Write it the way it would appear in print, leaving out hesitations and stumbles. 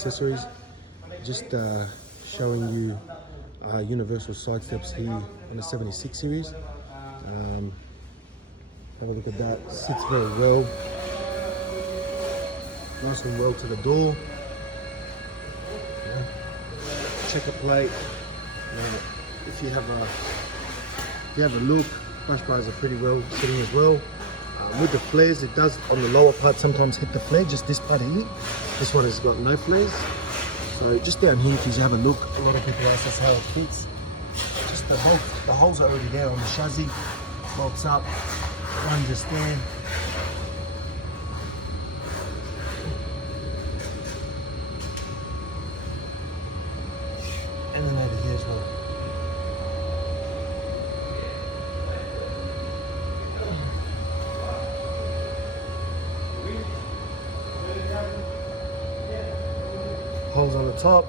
accessories. Just showing you universal side steps here on the 76 series. Have a look at that. Sits very well. Nice and well to the door. Checker plate. If you have a look, brush bars are pretty well sitting as well. With the flares, it does on the lower part sometimes hit the flare, just this part here. This one has got no flares. So just down here, if you have a look, a lot of people ask us how it fits. Just the holes are already there on the chassis. Bolts up, one just there. And then over here as well. Holes on the top.